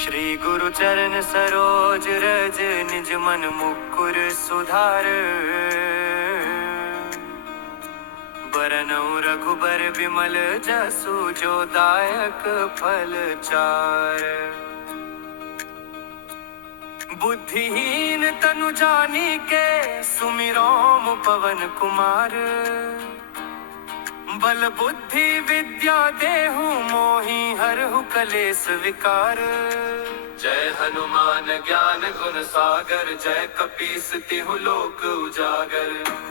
श्री गुरु चरण सरोज रज निज मन मुकुर सुधार। बरनउँ रघुबर विमल जसु जो दायक फल चार। बुद्धिहीन तनु जानिके सुमिरौं पवन कुमार। बल बुद्धि विद्या देहु मोहि हरहु कलेस विकार। जय हनुमान ज्ञान गुण सागर जय कपीस तिहु लोक उजागर।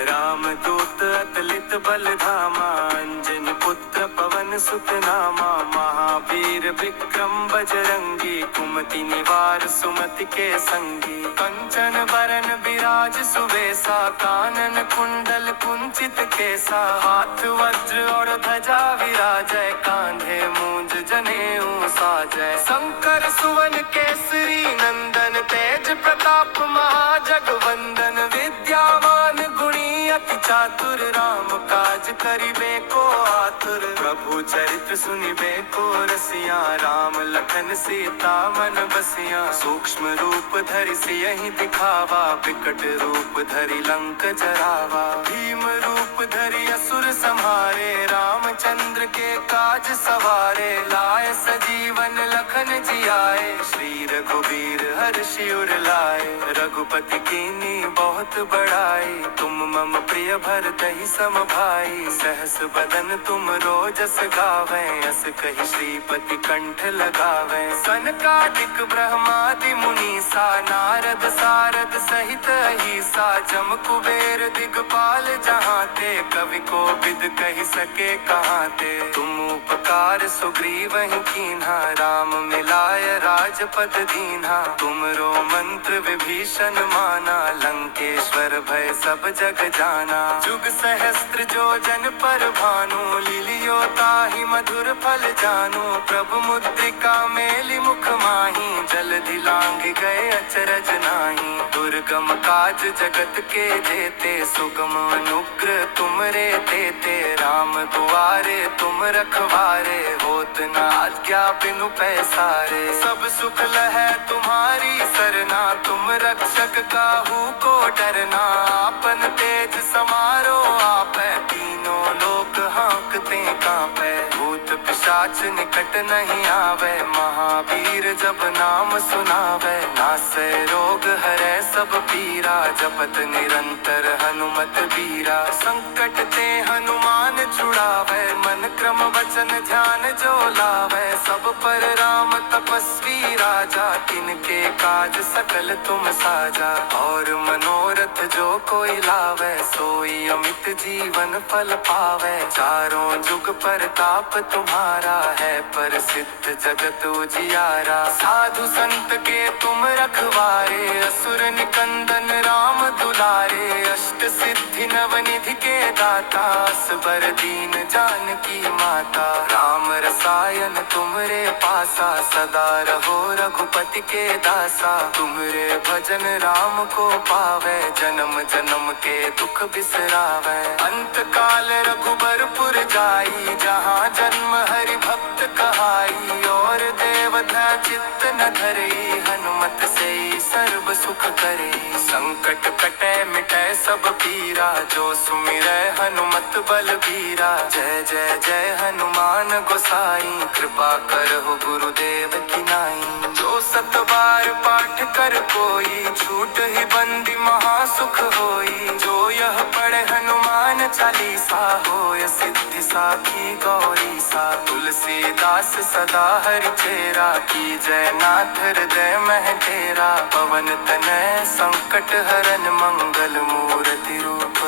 राम दूत अतलित बल धामा अंजनी पुत्र पवन सुत नामा। महावीर विक्रम बजरंगी कुमति निवार सुमति के संगी। कंचन बरन विराज सुबेसा कानन कुंडल कुंचित केसा। हाथ वज्र और ध्वजा विराजय कांधे मूंज जनेऊ साजय। शंकर सुवन केसरी नंदन तेज प्रताप महाजगवंदन। विद्यावान गुणी अति चातुर राम काज करिबे को आतुर। प्रभु चरित्र सुनिबे को रसिया राम लखन सीता मन बसिया। सूक्ष्म रूप धरि सियहि दिखावा विकट रूप धरि लंक जरावा। भीम रूप धरि असुर संहारे रामचंद्र के काज सवारे। लाए सजीवन लखन जियाए श्री रघुबीर हर्षि उर लाए। रघुपति कीन्ही बहुत बड़ाई तुम मम प्रिय भरतहि सम भाई। सहस बदन तुम रोजस गावै अस कहि श्रीपति कंठ लगावै। सनकादिक ब्रह्मादि मुनीसा नारद सारद सहित अहिसा। जम कुबेर दिगपाल जहाँ ते कवि कोविद कहि सके कहाँ ते। तुम उपकार सुग्रीवहि कीन्हा राम मिलाय राजपद दीन्हा। तुमरो मंत्र विभीषण माना लंकेश्वर भय सब जग जाना। जुग सहस्त्र जो जन पर भानु लीलियो ताहि मधुर फल जानू। प्रभु मुद्रिका मेलि मुख माहि जलधि लांघ गए अचरज नाही। दुर्गम काज जगत के जेते सुगम अनुग्रह तुमरे तेते। राम दुआरे तुम रखवारे होत न आज्ञा बिनु पैसारे। सब सुख लहै तुम्हारी सरना तुम रक्षक काहू को डरना। आपन तेज समारो आपै तीनों लोक हाँकते कांपै। भूत पिशाच निकट नहीं आवे महावीर जब नाम सुनावे। नासै रोग हरै सब पीरा जपत निरंतर हनुमत बीरा। संकट ते हनुमान छुड़ावे मन क्रम वचन ध्यान जो लावे। सब पर राम तपस्वी राजा तिनके काज सकल तुम साजा। और मनोरथ जो कोई लावे सोई अमित जीवन फल पावे। चारों जुग परताप तुम्हारा है प्रसिद्ध जगत उजियारा। साधु संत के तुम रखवारे असुर निकंदन राम दुलारे। अष्ट सिद्धि नवनिधि के दाता असबर दीन जानकी माता। राम रसायन तुमरे पासा सदा रहो रघुपति के दासा। तुमरे भजन राम को पावे जन्म जन्म के दुख बिसरावे। अंत काल रघुबरपुर जाई जहाँ जन्म हरि भक्त कहाई। और देवता चित्त न धरई हनुमत से सर्व सुख करे। संकट कटै मिटै सब पीरा जो सुमिरै हनुमत बलबीरा। जय जय जय हनुमान गोसाई कृपा करहु गुरुदेव की नाई। जो सत बार पाठ कर कोई छूट ही बंदी महासुख होई। जो यह पढ़े हनुमान चालीसा होय सिद्धि साखी गौरी सा। तुलसीदास सदा हरि चेरा की जय नाथ हृदय मह तेरा। पवन तनय संकट हरन मंगल मूर्ति रूप।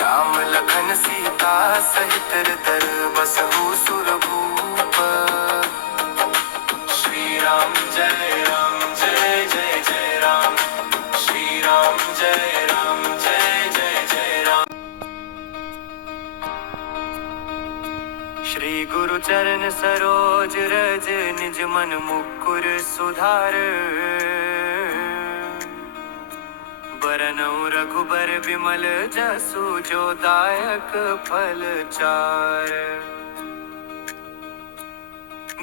राम लखन सीता सहित हृदय बसहु सुरभूप। श्री राम जय जय जय राम। श्री राम जय जय जय राम। श्री गुरु चरण सरोज रज निज मन मुकुर सुधार। बरनउँ रघुबर विमल जसु जो दायक फल चार।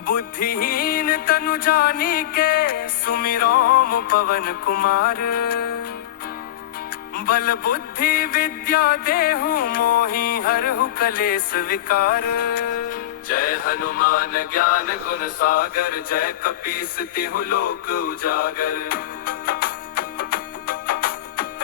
बुद्धिहीन तनु जानी के सुमिरो पवन कुमार। बल बुद्धि विद्या देहु मोहि हरहु कलेस विकार। जय हनुमान ज्ञान गुण सागर, जय कपीस तिहु लोक उजागर।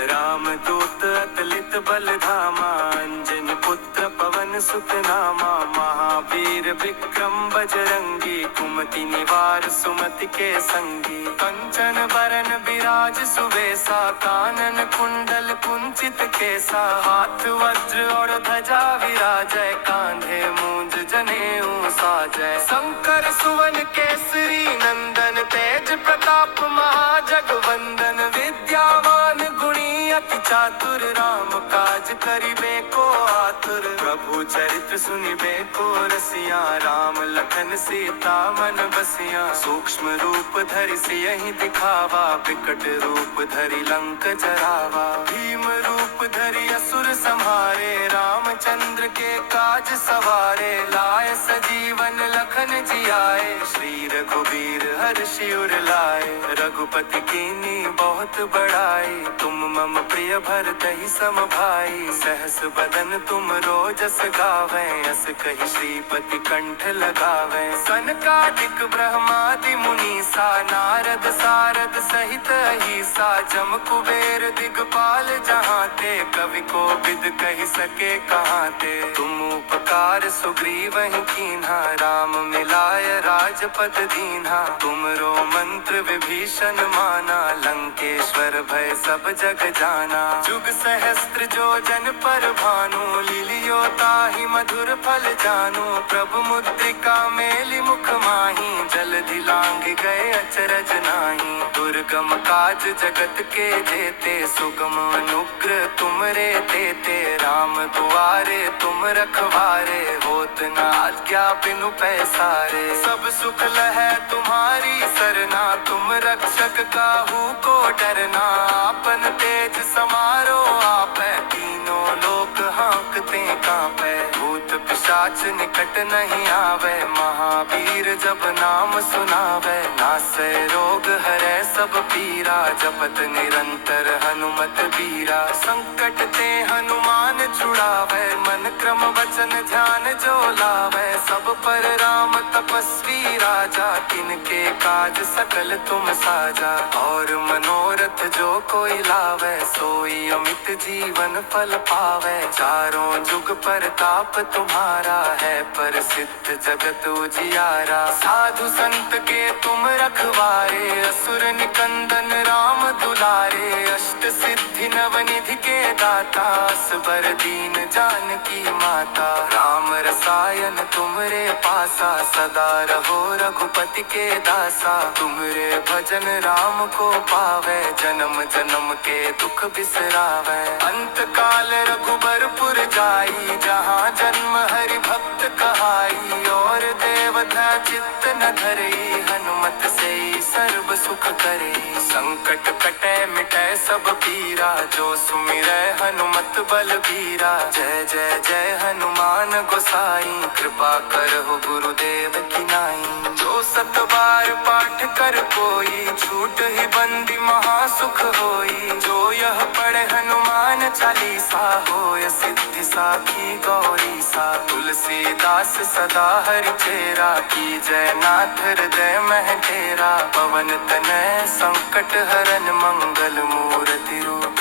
राम दूत अतलित बल धामा, अंजनी पुत्र पवन सुत नामा। महावीर विक्रम बजरंगी, कुमति निवार सुमति के संगी। कंचन बरन विराज सुबेसा, कानन कुंडल कुंचित केसा। हाथ वज्र और ध्वजा विराजय, कांधे मूंज जनेऊ साजय। शंकर सुवन केसरी नंदन, तेज प्रताप महाजगवंदन। विद्यावान गुणी अति चातुर, राम काज करिबे को आतुर। प्रभु चरित्र सुनिबे को रसिया, राम लखन सीता मन बसिया। सूक्ष्म रूप धरि सियहि दिखावा, विकट रूप धरि लंक जरावा। भीम रूप धरि असुर संहारे, रामचंद्र के काज सवारे। लाए सजीवन लखन जियाए, श्री रघुबीर हर्षि उर लाए। रघुपति कीन्ही बहुत बड़ाई, तुम मम प्रिय भरतहि सम भाई। सहस बदन तुम रोजस गावै, अस कहि श्रीपति कंठ लगावै। सनकादिक ब्रह्मादि मुनीसा, नारद सारद सहित अहिसा। जम कुबेर दिगपाल जहाँ ते, कवि कोविद कहि सके कहाँ ते। तुम उपकार सुग्रीवहि कीन्हा, राम मिलाय राजपद दीन्हा। तुमरो मंत्र विभीषण माना, लंकेश्वर भय सब जग जाना। जुग सहस्त्र जो जन पर भानु, लिलियो ताहि मधुर फल जानू। प्रभु मुद्रिका मेलि मुख माहि, जलधि लांघ गए अचरज नाही। दुर्गम काज जगत के जेते, सुगम अनुग्रह तुमरे तेते। राम दुआरे तुम रखवारे, होत न आज्ञा बिनु पैसारे। सब सुख लहै तुम्हारी सरना, तुम रक्षक काहू को डरना। आपन तेज समारो आपै, तीनों लोक हाँकते कांपै। भूत पिशाच निकट नहीं आवे, महावीर जब नाम सुनावे। नासै रोग हरै सब पीरा, जपत निरंतर हनुमत बीरा। संकट ते हनुमान छुड़ावे, मन क्रम वचन ध्यान जो लावे। सब पर राम तपस्वी राजा, तिनके काज सकल तुम साजा। और मनोरथ जो कोई लावे, सोई अमित जीवन फल पावे। चारों जुग परताप तुम्हारा है, प्रसिद्ध जगत उजियारा। साधु संत के तुम रखवारे, असुर निकंदन राम दुलारे। अष्ट सिद्धि नवनिधि के दाता, असबर दीन जानकी माता। राम रसायन तुमरे पासा, सदा रहो रघुपति के दासा। तुमरे भजन राम को पावे, जन्म जन्म के दुख बिसरावे। अंत काल रघुबरपुर जाई, जहाँ जन्म हरि भक्त कहाई। और देवता चित्त न धरई, हनुमत से सर्व सुख करे। संकट कटे मिटे सब पीरा, जो सुमिरै हनुमत बल बीरा। जय जय जय हनुमान गोसाई, कृपा करहु गुरुदेव की नाई। जो सत बार पाठ कर कोई, छूट ही बंदी महासुख होई। जो यह पढ़े हनुमान चालीसा, होय सिद्धि साखी गौरी सा। तुलसीदास सदा हरि चेरा, की जय नाथ हृदय मह डेरा। पवन तनय संकट हरन, मंगल मूर्ति रूप।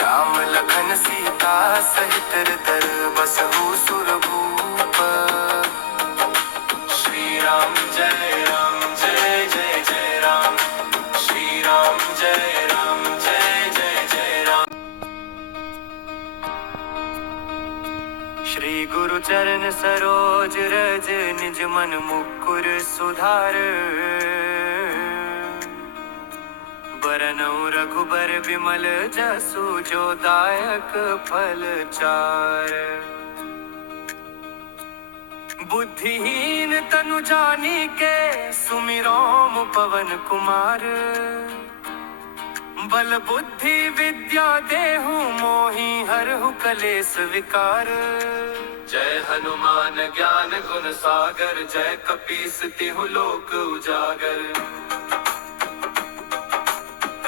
राम लखन सीता सहित हृदय बसहु सुरभूप। श्री राम जय जय राम। श्री राम जय जय राम। श्री गुरु चरण सरोज रज, निज मन मुकुर सुधार। बरनउँ रघुबर विमल जसु, जो दायक फल चार। बुद्धिहीन तनु जानी के, सुमिरो पवन कुमार। बल बुद्धि विद्या देहु मोहि, हरहु कलेस विकार। जय हनुमान ज्ञान गुण सागर, जय कपीस तिहु लोक उजागर।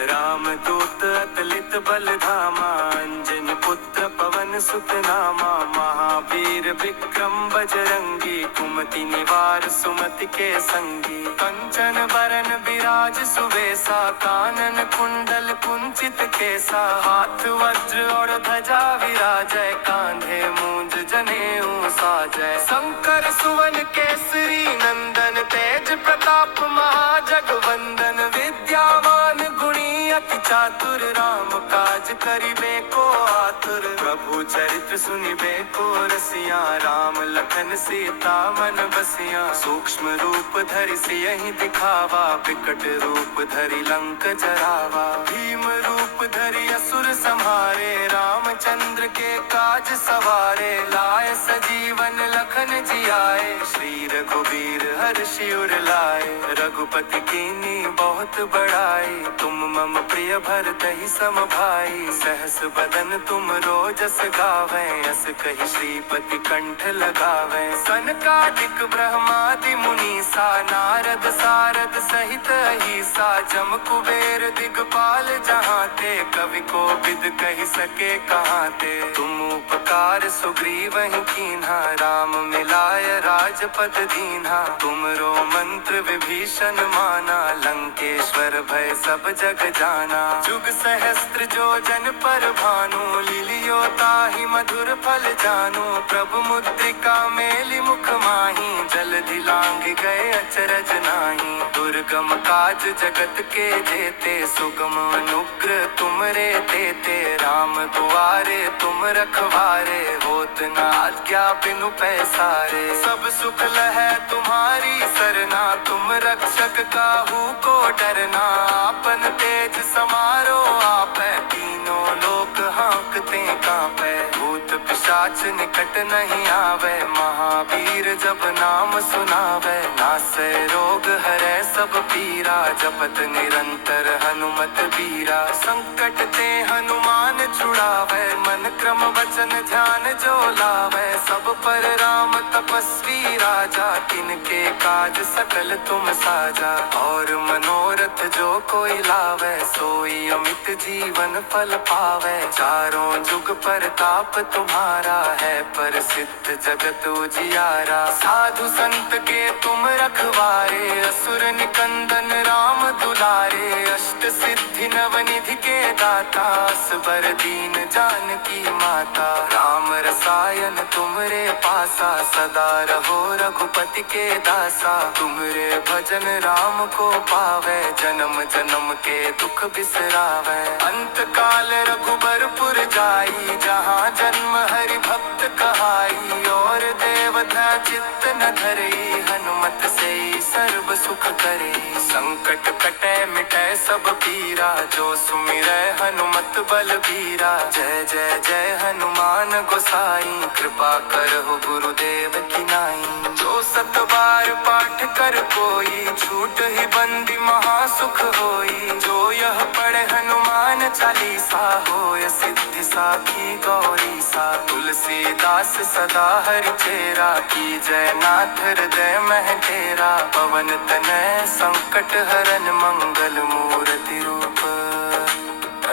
राम दूत अतुलित बल धामा, अंजनी पुत्र पवन सुत नामा। महावीर विक्रम बजरंगी, कुमति निवार सुमति के संगी। कंचन बरन बिराज सुबेसा, कानन कुंडल कुंचित केसा। हाथ वज्र और ध्वजा विराजय, कांधे मूंज जनेऊ साजय। शंकर सुवन केसरी नंदन, तेज प्रताप महाजगवंदन। विद्यावान गुणी अति चातुर, राम काज करिबे को आतुर। प्रभु चरित्र सुनिबे को रसिया, राम लखन सीता मन बसिया। सूक्ष्म रूप धरि सियहि दिखावा, विकट रूप धरि लंक जरावा। भीम रूप धरि असुर संहारे, रामचंद्र के काज सवारे। लाए सजीवन लखन जियाए, श्री रघुबीर हर्षि उर लाए। रघुपति कीन्ही बहुत बड़ाई, तुम मम प्रिय भरतहि सम भाई। सहस बदन तुम रोजस गावै, अस कहि श्रीपति कंठ लगावै। सनकादिक ब्रह्मादि मुनीसा, नारद सारद सहित अहिसा। जम कुबेर दिगपाल जहाते, कवि कोविद कहि सके कहाते। तुम उपकार सुग्रीवहि कीन्हा, राम मिलाय राजपद दीन्हा। तुमरो मंत्र विभीषण माना, लंकेश्वर भय सब जग जाना। जुग सहस्त्र जो जन पर भानु, लिलियो ताहि मधुर फल जानू। प्रभु मुद्रिका मेलि मुख माहि, जलधि लांघ गए अचरज नाही। दुर्गम काज जगत के जेते, सुगम अनुग्रह तुमरे तेते। राम दुआरे तुम रखवारे, होत न आज्ञा बिनु पैसारे। सब सुख लहै तुम्हारी सरना, तुम रक्षक काहू को डरना। आपन तेज समारो आपै, तीनों लोक हाँकते कांपै। भूत पिशाच निकट नहीं आवे, महावीर जब नाम सुनावे। नासै रोग हरै सब पीरा, जपत निरंतर हनुमत बीरा। संकट ते हनुमान छुड़ावे, मन क्रम वचन ध्यान जो लावे। सब पर राम तपस्वी राजा, तिनके काज सकल तुम साजा। और मनोरथ जो कोई लावे, सोई अमित जीवन फल पावे। चारों जुग परताप तुम्हारा है, प्रसिद्ध जगत उजियारा। साधु संत के तुम रखवारे, असुर निकंदन राम दुलारे। अष्ट सिद्धि नवनिधि के दाता, असबर दीन जानकी माता। राम रसायन तुमरे पासा, सदा रहो रघुपति के दासा। तुमरे भजन राम को पावे, जन्म जन्म के दुख बिसरावे। अंत काल रघुबरपुर जाई, जहाँ जन्म हरि भक्त कहाई। और देवता चित्त न धरई, हनुमत से सर्व सुख करे। संकट कटे मिटे सब पीरा, जो सुमिरै हनुमत बलबीरा। जय जय जय हनुमान गोसाई, कृपा करहु गुरुदेव की नाई। जो सत बार पाठ कर कोई, छूट ही बंदी महासुख होई। जो यह पढ़े हनुमान चालीसा, होय सिद्धि साखी गौरी सा। तुलसीदास सदा हरि चेरा, की जय नाथ हृदय मह तेरा। पवन तनय संकट हरन, मंगल मूर्ति रूप।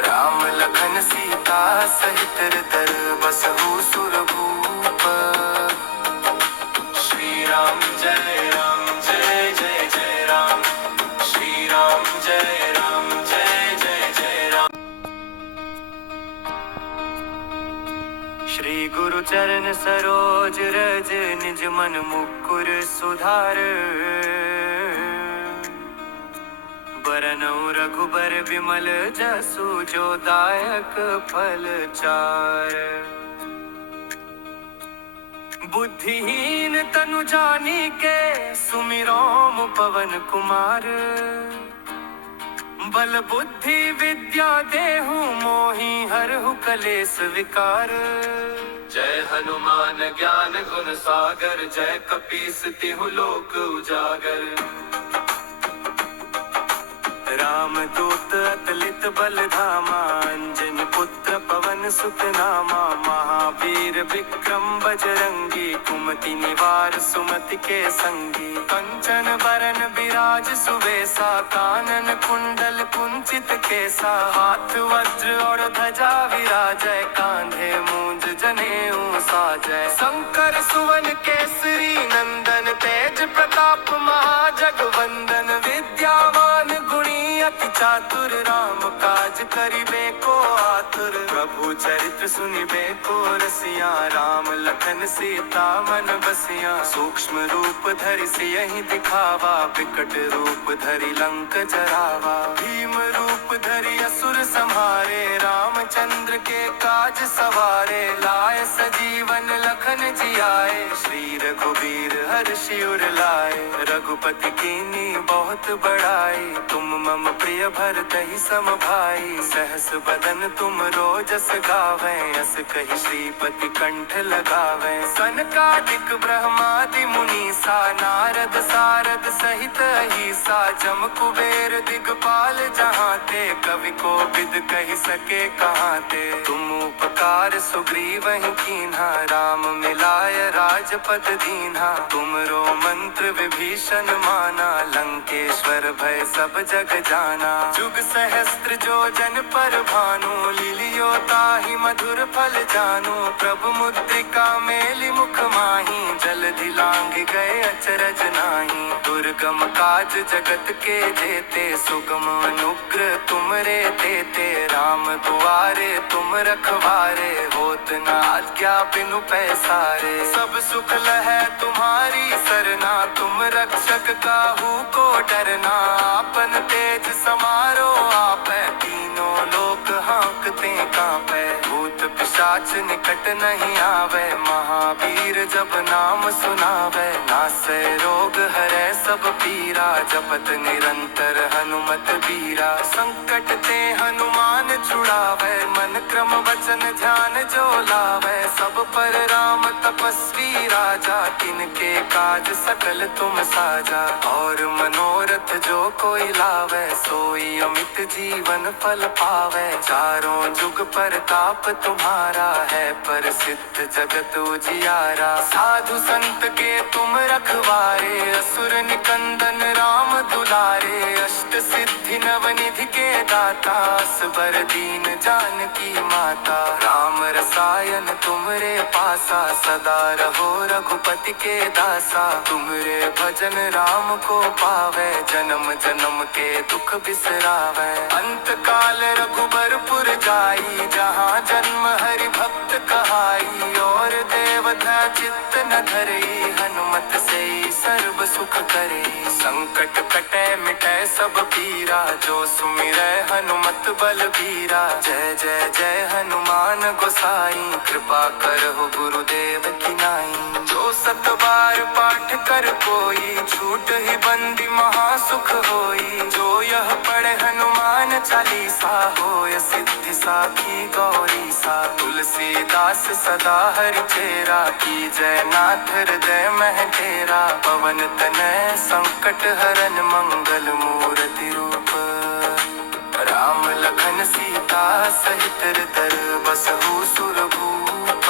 राम लखन सीता सहित हृदय बसहु सुरभूप। श्री राम जय जय जय राम। श्री राम जय जय राम। श्री गुरु चरण सरोज रज, निज मन मुकुर सुधार। बरनउँ रघुबर विमल जसु, जो दायक फल चार। बुद्धिहीन तनु जानिके, सुमिरौ पवन कुमार। बल बुद्धि विद्या देहु मोहि, हरहु कलेस विकार। जय हनुमान ज्ञान गुण सागर, जय कपीस तिहु लोक उजागर। राम दूत अतुलित बल धामा, अंजनी पुत्र पुत्र पवन सुत नामा, महावीर विक्रम बजरंगी, कुमति निवार सुमति के संगी। कंचन बरन विराज सुवेसा, कानन कुंडल कुंचित केसा, हाथ वज्र और ध्वजा विराजय, कांधे मूंज जनेऊ साजय। शंकर सुवन केसरी नंदन, तेज प्रताप महाजगवंदन, विद्यावान गुणी अति चातुर, राम काज करिबे को आतुर। प्रभु चरित्र सुनिबे को रसिया, राम लखन सीता मन बसिया। सूक्ष्म रूप धरि सियहि दिखावा, विकट रूप धरि लंक जरावा। भीम रूप धरि असुर संहारे, रामचंद्र के काज सवारे। लाए सजीवन लखन जियाए, श्री रघुबीर हर्षि उर लाए। रघुपति कीन्ही बहुत बड़ाई, तुम मम प्रिय भरतहि सम भाई। सहस बदन तुम रोजस गावें, अस कहि श्रीपति कंठ लगावें। सनकादिक ब्रह्मादि मुनीसा, नारद सारद सहित अहिसा। जम कुबेर दिगपाल जहाँ ते, कवि कोविद कहि सके कहाँ ते। तुम उपकार सुग्रीवहि कीन्हा, राम मिलाय राजपद दीन्हा। तुमरो मंत्र विभीषण माना, लंकेश्वर भय सब जग जाना। जुग सहस्त्र जो जन पर भानु, लिलियो ताहि मधुर फल जानू। प्रभु मुद्रिका मेलि मुख माहि, जलधि लांघ गए अचरज नाही। दुर्गम काज जगत के जेते, सुगम अनुग्रह तुमरे तेते। राम दुआरे तुम रखवारे, होत न आज्ञा बिनु पैसारे। सब सुख लहै तुम्हारी सरना, तुम रक्षक काहू को डरना। आपन तेज समारो आपै, तीनों लोक हाँकते कांपै। भूत पिशाच निकट नहीं आवे, महावीर जब नाम सुनावे। नासै रोग हरै सब पीरा, जपत निरंतर हनुमत बीरा। संकट ते हनुमान छुड़ावे, मन क्रम वचन ध्यान जो लावे। सब पर राम तपस्वी राजा, तिनके काज सकल तुम साजा। और मनोरथ जो कोई लावे, सोई अमित जीवन फल पावे। चारों जुग परताप तुम्हारा है, प्रसिद्ध जगत उजियारा। साधु संत के तुम रखवारे, असुर निकंदन राम दुलारे। अष्ट सिद्धि नवनिधि के दाता, असबर दीन जानकी माता। राम रसायन तुमरे पासा, सदा रहो रघुपति के दासा। तुमरे भजन राम को पावे, जन्म जन्म के दुख बिसरावे। अंत काल रघुबरपुर जाई, जहाँ जन्म हरि भक्त कहाई। और देवता चित्त न धरई, हनुमत से सर्व सुख करे। संकट कटे मिटे सब पीरा, जो सुमिरै हनुमत बलबीरा। जय जय जय हनुमान गोसाई, कृपा करहु गुरुदेव की नाई। जो सत बार पाठ कर कोई, छूट ही बंदी महासुख होई। जो यह पढ़े हनुमान चालीसा, होय सिद्धि साखी गौरी सा। तुलसीदास सदा हरि चेरा, की जय नाथ हृदय मह डेरा। पवन तनय संकट हरन, मंगल मूर्ति रूप। राम लखन सीता सहित हृदय बसहु सुरभूप।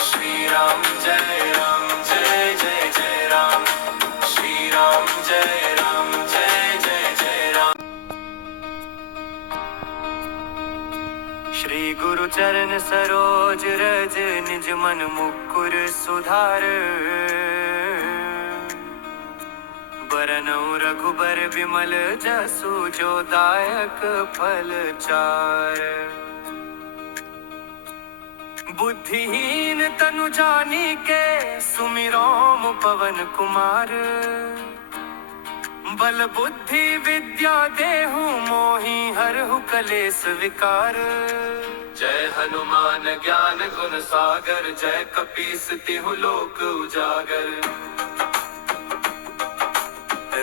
श्री राम जय जय जय राम। श्री राम जय जय जय राम। श्री गुरु चरण सरोज रज, निज मन मुकुर सुधार। बरनउँ रघुबर विमल जसु, जो दायक फल चार। बुद्धिहीन तनु जानिके, सुमिरो पवन कुमार। बल बुद्धि विद्या देहु मोहि, हरहु कलेस विकार। जय हनुमान ज्ञान गुण सागर, जय कपीस तिहु लोक उजागर।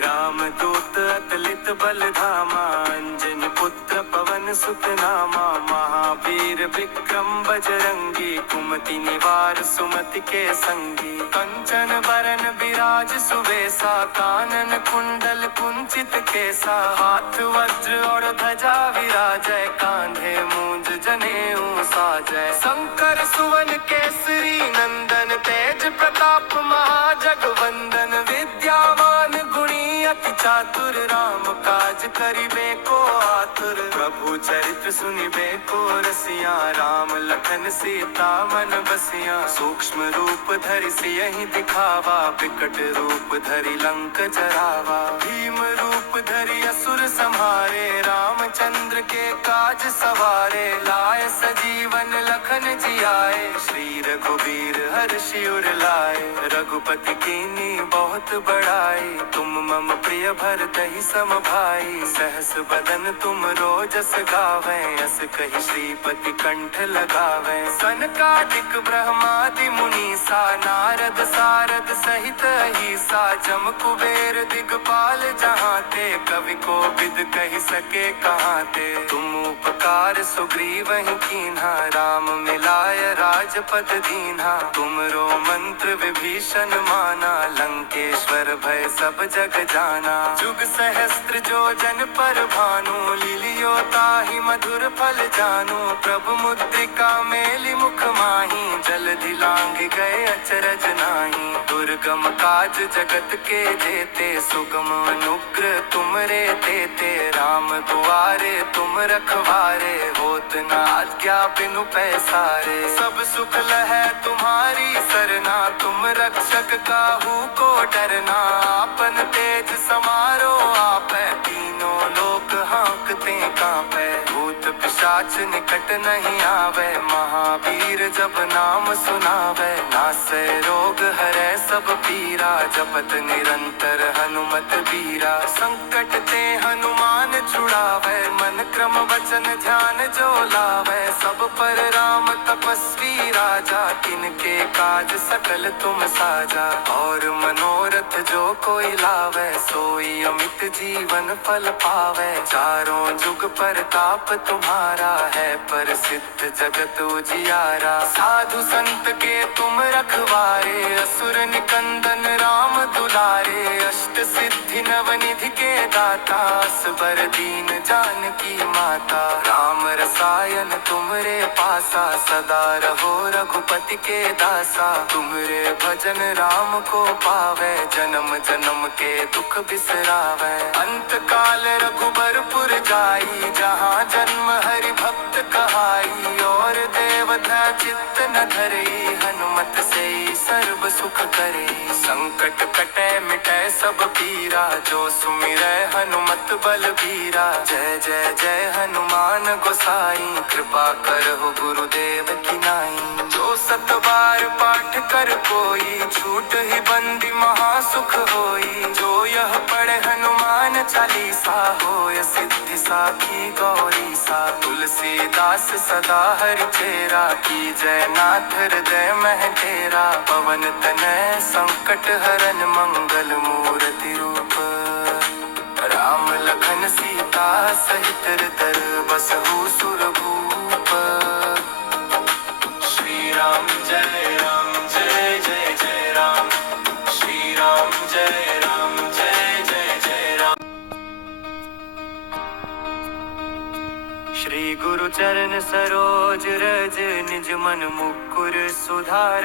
रामदूत अतुलित बल धामा, अंजनी पुत्र पवन सुत नामा, महावीर विक्रम बजरंगी, कुमति निवार सुमति के संगी। कंचन बरन विराज सुवेसा, कानन कुंडल कुंचित केसा, हाथ वज्र और ध्वजा विराजय, कांधे मूंज जनेऊ साजय। शंकर सुवन केसरी नंदन, तेज प्रताप महाजगवंदन, विद्यावान गुणी अति चातुर, राम काज करिबे को आतुर। प्रभु चरित्र सुनिबे को रसिया, राम लखन सीता मन बसिया। सूक्ष्म रूप धरि सियहि दिखावा, विकट रूप धरि लंक जरावा। भीम रूप धरि असुर संहारे, रामचंद्र के काज सवारे। लाए सजीवन लखन जियाए, श्री रघुबीर हर्षि उर लाए। रघुपति कीन्ही बहुत बड़ाई, तुम मम प्रिय भरतहि सम भाई। सहस बदन तुम रोजस गावै, अस कहि श्रीपति कंठ लगावै। सनकादिक ब्रह्मादि मुनीसा, नारद सारद सहित अहिसा। जम कुबेर दिगपाल जहाँ ते, कवि कोविद कहि सके कहाँ ते। तुम उपकार सुग्रीवहि कीन्हा, राम मिलाय राजपद दीन्हा। तुमरो मंत्र विभीषण माना, लंकेश्वर भय सब जग जाना। जुग सहस्त्र जो जन पर भानु, लिलियो ताहि मधुर फल जानू। प्रभु मुद्रिका मेलि मुख माहि, जलधि लांघ गए अचरज नाही। दुर्गम काज जगत के जेते, सुगम अनुग्रह तुमरे तेते। राम दुआरे तुम रखवारे, होत न आज्ञा बिनु पैसारे। सब सुख लहै तुम्हारी सरना, तुम रक्षक काहू को डरना। आपन तेज समारो आपै, तीनों लोक हाँकते कांपै। भूत पिशाच निकट नहीं आवे, महावीर जब नाम सुनावे। नासै रोग हरै सब पीरा, जपत निरंतर हनुमत बीरा। संकट ते हनुमान छुड़ावे, मन क्रम वचन ध्यान जो लावे। सब पर राम तपस्वी राजा, तिनके काज सकल तुम साजा। और मनोरथ जो कोई लावे, सोई अमित जीवन फल पावे। चारों जुग परताप तुम्हारा है, प्रसिद्ध जगत उजियारा। साधु संत के तुम रखवारे, असुर निकंदन राम दुलारे। अष्ट सिद्धि नवनिधि के दाता, असबर दीन जानकी माता। राम रसायन तुमरे पासा, सदा रहो रघुपति के दासा। तुमरे भजन राम को पावे, जन्म जन्म के दुख बिसरावे। अंत काल रघुबरपुर जाई, जहाँ जन्म हरि भक्त कहाई। और देवता चित्त न धरई, हनुमत से सर्व सुख करे। संकट कटे मिटे सब पीरा, जो सुमिरै हनुमत बलबीरा। जय जय जय हनुमान गोसाई, कृपा करहु गुरुदेव की नाई। जो सत बार पाठ कर कोई, छूट ही बंदी महासुख होई। जो यह पढ़े हनुमान चालीसा, होय सिद्धि साखी गौरी सा। तुलसीदास सदा हरि चेरा, की जय नाथ हृदय मह तेरा। पवन तनय संकट हरन, मंगल मूर्ति रूप। राम लखन सीता सहित हृदय बसहु सुरभूप। श्री राम जय जय जय राम। श्री राम जय जय राम। श्री गुरु चरण सरोज रज, निज मन मुकुर सुधार।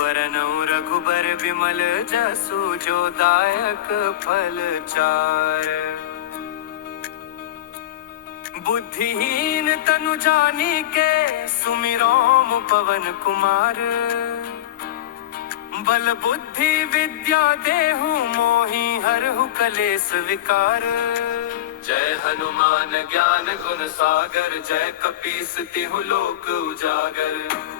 बरनउँ रघुबर विमल जसु, जो दायक फल चार। बुद्धिहीन तनु जानी के, सुमिरो पवन कुमार। बल बुद्धि विद्या देहु मोहि, हरहु कलेस विकार। जय हनुमान ज्ञान गुण सागर, जय कपीस तिहु लोक उजागर।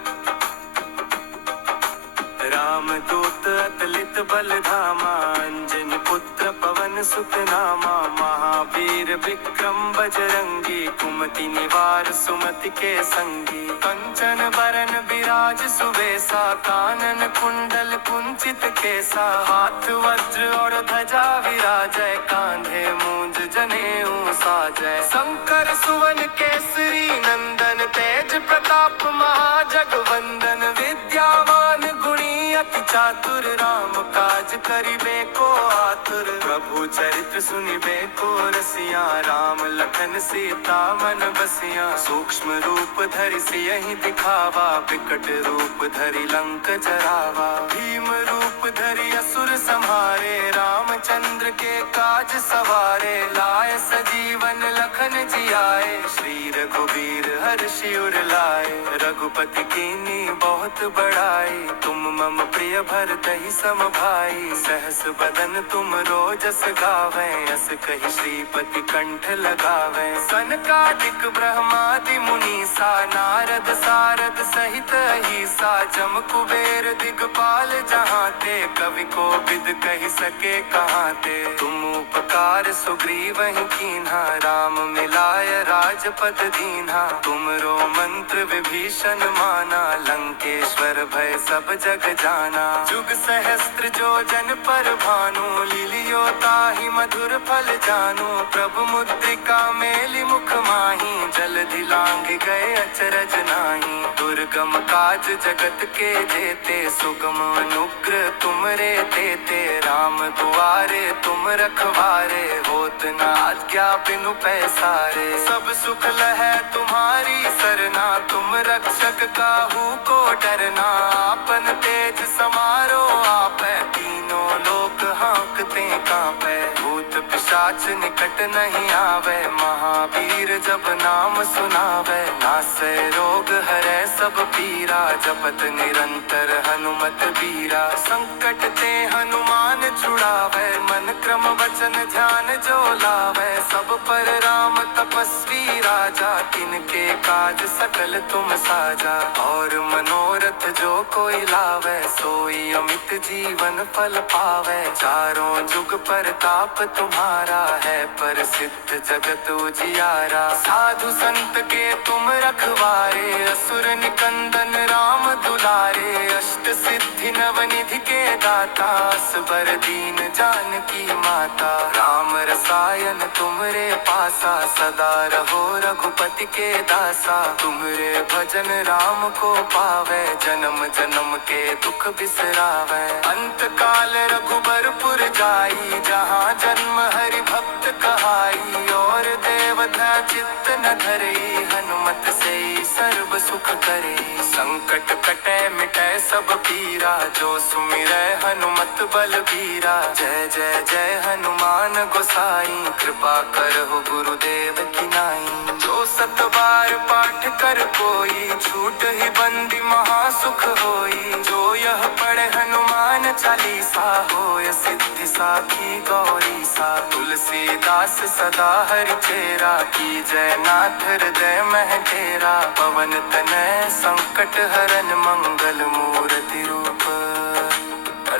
रामदूत अतुलित बल धामा, अंजनी पुत्र पवन सुत नामा। महावीर विक्रम बजरंगी, कुमति कुमति निवार सुमति के संगी। कंचन बरन विराज सुवेसा, कानन कुंडल कुंचित केसा। हाथ वज्र और ध्वजा विराजय, कांधे मूंज जनेऊ साजय। शंकर सुवन केसरी नंदन, तेज प्रताप महाजगवंदन। विद्यावान गुणी अति चातुर, राम काज करिबे को आतुर। प्रभु चरित्र सुनिबे को रसिया, राम लखन सीता मन बसिया। सूक्ष्म रूप धरि सियहि दिखावा, विकट रूप धरि लंक जरावा। भीम रूप धरि असुर संहारे, रामचंद्र के काज सवारे। लाए सजीवन लखन जियाए, श्री रघुबीर हर्षि उर लाए। रघुपति कीन्ही बहुत बड़ाई, तुम मम प्रिय भरतहि सम भाई। सहस बदन तुम रोजस गावें, अस कहि श्रीपति कंठ लगावें। सनकादिक ब्रह्मादि मुनीसा, नारद सारद सहित अहिसा। जम कुबेर दिगपाल जहाँ ते, कवि को बिद कहि सके कहाँ ते। तुम उपकार सुग्रीवहि कीन्हा, राम मिलाय राजपद दीन्हा। तुमरो मंत्र विभीषण माना, लंकेश्वर भय सब जग जाना। जुग सहस्त्र जो जन पर भानु, लिलियो ताहि मधुर फल जानू। प्रभु मुद्रिका मेलि मुख माहि, जलधि लांघ गए अचरज नाही। दुर्गम काज जगत के जेते, सुगम अनुग्रह तुमरे तेते। राम दुआरे तुम रखवारे, होत न आज्ञा बिनु पैसारे। सब सुख लहै तुम्हारी सरना, तुम रक्षक काहू को डरना। आपन तेज समारो आपै, तीनों लोक हाँकते कांपै। भूत पिशाच निकट नहीं आवे, महावीर जब नाम सुनावे। नासै रोग हरै सब पीरा, जपत निरंतर हनुमत बीरा। संकट ते हनुमान छुड़ावे, मन क्रम वचन ध्यान जो लावे। सब पर राम तपस्वी राजा, तिनके काज सकल तुम साजा। और मनोरथ जो कोई लावे, सोई अमित जीवन फल पावे। चारों जुग परताप तुम्हारा है, प्रसिद्ध जगत उजियारा। साधु संत के तुम रखवारे, असुर निकंदन राम दुलारे। अष्ट सिद्धि नवनिधि के दाता, असबर दीन जानकी माता। राम रसायन तुमरे पासा, सदा रहो रघुपति के दासा। तुमरे भजन राम को पावे, जन्म जन्म के दुख बिसरावे। अंत काल रघुबरपुर जाई, जहाँ जन्म हरि भक्त कहाई। और देवता चित्त न धरई, हनुमत से सर्व सुख करे। संकट कटे मिटे सब पीरा, जो सुमिरै हनुमत बलबीरा। जय जय जय हनुमान गोसाई, कृपा करहु गुरुदेव की नाई। जो सत बार पाठ कर कोई, छूट ही बंदी महासुख होई। जो यह पढ़े हनुमान चालीसा, होय सिद्धि साखी गौरी सा। तुलसीदास सदा हरि चेरा, की जय नाथ हृदय मह डेरा। पवन तनय संकट हरन, मंगल मूर्ति रूप।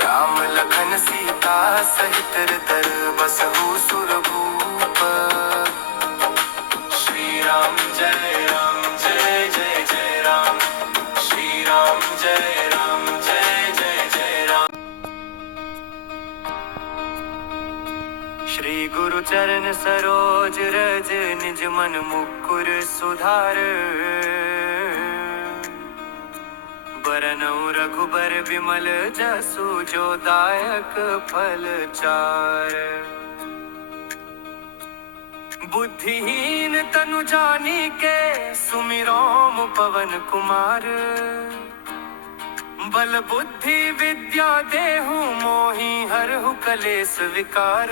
राम लखन सीता सहित हृदय बसहु सुरभूप। श्री राम जय जय जय राम। श्री राम जय जय राम। श्री गुरु चरण सरोज रज, निज मन मुकुर सुधार। बरनउँ रघुबर विमल जसु, जो दायक फल चार। बुद्धिहीन तनु जानिके, सुमिरो पवन कुमार। बल बुद्धि विद्या देहु मोहि, हरहु कलेस विकार।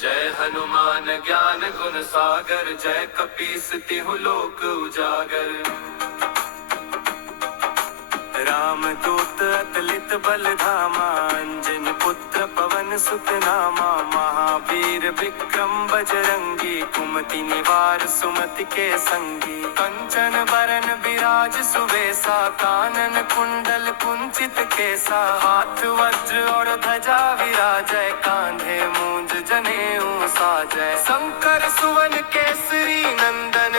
जय हनुमान ज्ञान गुण सागर, जय कपीस तिहु लोक उजागर। राम दूत अतलित बल धामा, अंजनी पुत्र पवन सुत नामा। महावीर विक्रम बजरंगी, कुमति निवार सुमति के संगी। कंचन बरन विराज सुवेसा, कानन कुंडल कुंचित केसा। हाथ वज्र और ध्वजा विराजय, कांधे मूंज जनेऊ साजय। शंकर सुवन केसरी नंदन,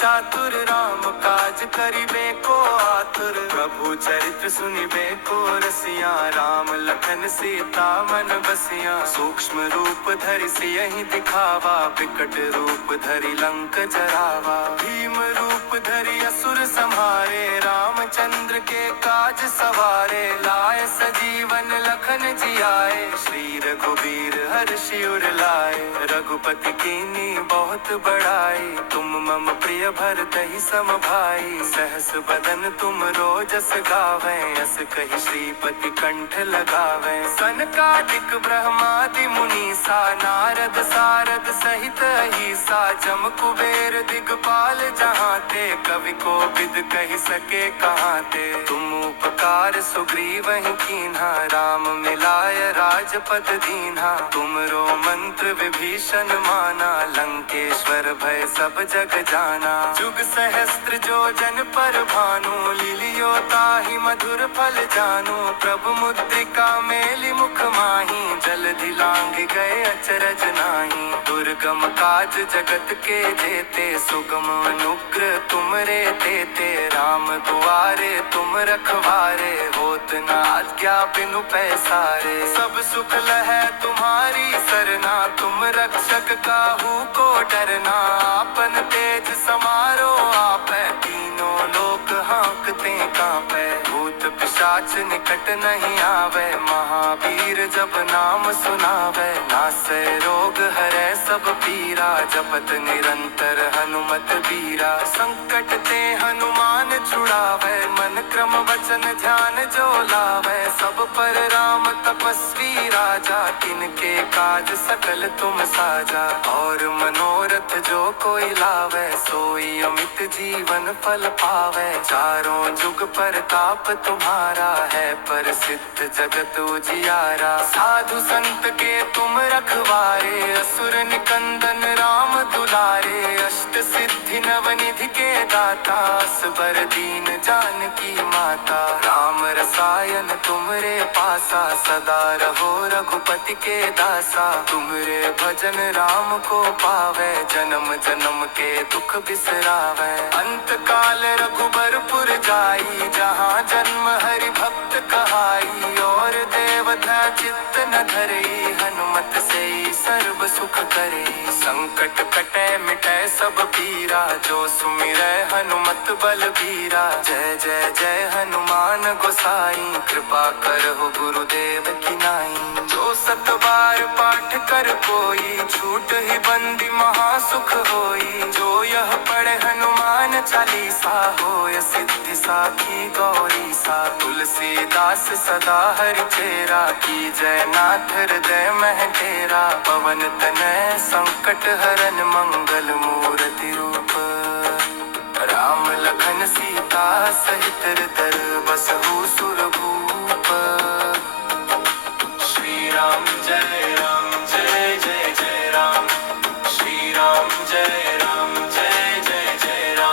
चातुर, राम काज करिबे को आतुर। प्रभु चरित्र सुनिबे को रसिया, राम लखन सीता मन बसिया। सूक्ष्म रूप धरि सियहि दिखावा, विकट रूप धरि लंक जरावा। भीम रूप धरि असुर संहारे, रामचंद्र के काज सवारे। लाए सजीवन लखन जियाए, श्री रघुबीर हर्षि उर लाए। रघुपति कीन्ही बहुत बड़ाई, तुम मम प्रिय भरतहि सम भाई। सहस बदन तुम रोजस गावै, अस कहि श्रीपति कंठ लगावै। सनकादिक ब्रह्मादि मुनीसा, नारद सारद सहित अहिसा। जम कुबेर दिगपाल जहाँ ते, कवि कोविद कहि सके कहाँ ते। तुम उपकार सुग्रीवहि कीन्हा, राम मिलाय राजपद दीन्हा। तुमरो मंत्र विभीषण माना, लंकेश्वर भय सब जग जाना। जुग सहस्त्र जो जन पर भानु, लिलियो ताहि मधुर फल जानू। प्रभु मुद्रिका मेलि मुख माहि, जलधि लांघ गए अचरज नाही। दुर्गम काज जगत के जेते, सुगम अनुग्रह तुमरे तेते। राम दुआरे तुम रखवारे, होत न आज्ञा बिनु पैसारे। सब सुख लहै तुम्हारी सरना, तुम रक्षक काहू को डरना। आपन तेज समारो आपै, तीनों लोक हाँकते कांपै। भूत पिशाच निकट नहीं आवे, महावीर जब नाम सुनावे। नासै रोग हरै सब पीरा, जपत निरंतर हनुमत बीरा। संकट ते हनुमान छुड़ावे, मन क्रम वचन ध्यान जो लावे। सब पर राम तपस्वी राजा, तिनके काज सकल तुम साजा। और मनोरथ जो कोई लावे, सोई अमित जीवन फल पावे। चारों जुग परताप तुम्हारा है, प्रसिद्ध जगत उजियारा। साधु संत के तुम रखवारे, असुर निकंदन राम दुलारे। अष्ट सिद्धि नवनिधि के दाता, असबर दीन जानकी माता। राम रसायन तुमरे पासा, सदा रहो रघुपति के दासा। तुमरे भजन राम को पावे, जन्म जन्म के दुख बिसरावे। अंत काल रघुबरपुर जाई, जहाँ जन्म हरि भक्त कहाई। और देवता चित्त न धरई, हनुमत से सर्व सुख करे। संकट कटे मिटे सब पीरा, जो सुमिरै हनुमत बलबीरा। जय जय जय हनुमान गोसाई, कृपा करहु गुरुदेव की नाई। जो सत बार पाठ कर कोई, छूट ही बंदी महासुख होई। जो यह पढ़े हनुमान चालीसा, होय सिद्धि साखी गौरी सा। तुलसीदास सदा हरि चेरा, की जय नाथ हृदय मह डेरा। पवन तनय संकट हरन, मंगल